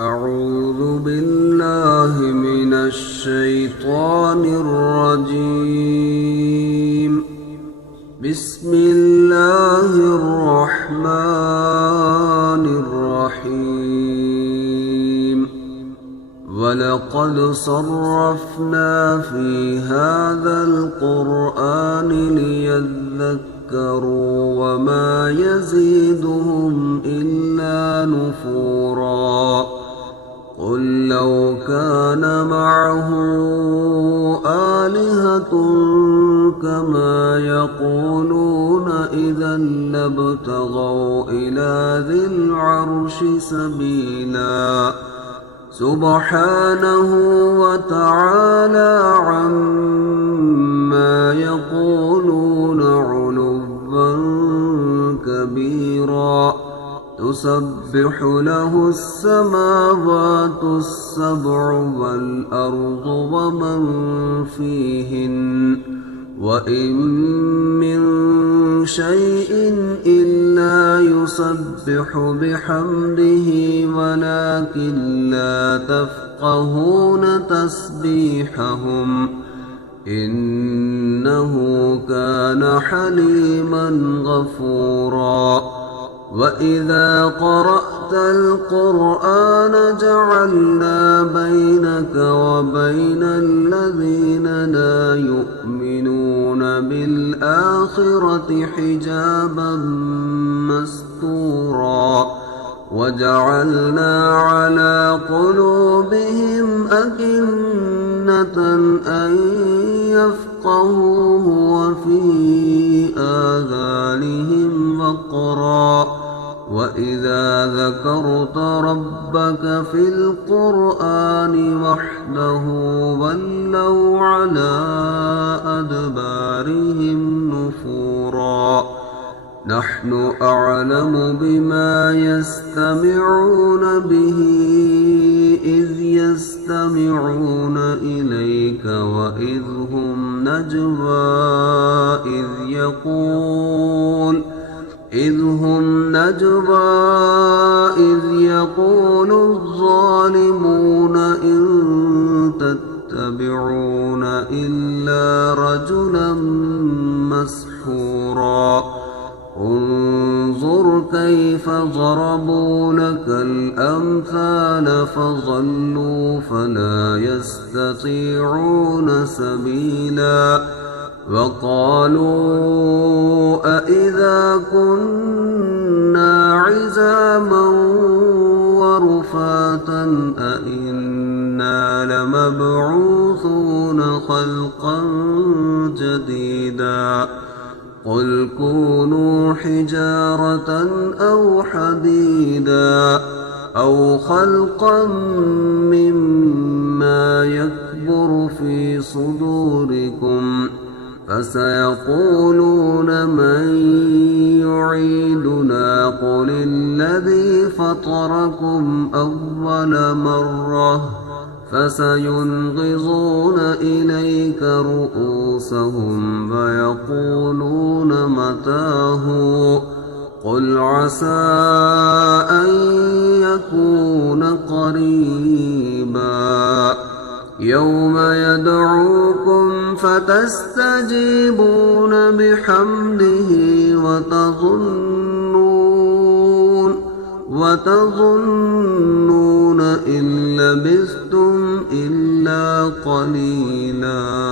أعوذ بالله من الشيطان الرجيم. بسم الله الرحمن الرحيم. ولقد صرفنا في هذا القرآن ليذكروا وما يزيدهم إلا نفورا. قل لو كان معه آلهة كما يقولون إذا لابتغوا إلى ذي العرش سبيلا. سبحانه وتعالى عما يقولون علوا كبيرا. تسبح له السماوات السبع والأرض ومن فيهن وإن من شيء إلا يسبح بحمده ولكن لا تفقهون تسبيحهم إنه كان حليما غفورا. وإذا قرأت القرآن جعلنا بينك وبين الذين لا يؤمنون بالآخرة حجابا مستورا. وجعلنا على قلوبهم أكنة أن يفقهوه وفي آذانهم وقرا. وإذا ذكرت ربك في القرآن وحده ولوا على أدبارهم نفورا. نحن أعلم بما يستمعون به إذ يستمعون إليك وإذ هم نجوى إذ يقول الظالمون إن تتبعون إلا رجلا مسحورا. انظر كيف ضربوا لك الأمثال فضلوا فلا يستطيعون سبيلا. وقالوا أإذا كنا عظاما ورفاتا أإنا لمبعوثون خلقا جديدا. قل كونوا حجارة أو حديدا أو خلقا مما يكبر في صدوركم فسيقولون من يعيدنا قل الذي فطركم أول مرة فسينغضون إليك رؤوسهم ويقولون متاه قل عسى أن يكون قريبا. يوم يدعوكم فتستجيبون بحمده وتظنون إن لبثتم إلا قليلا.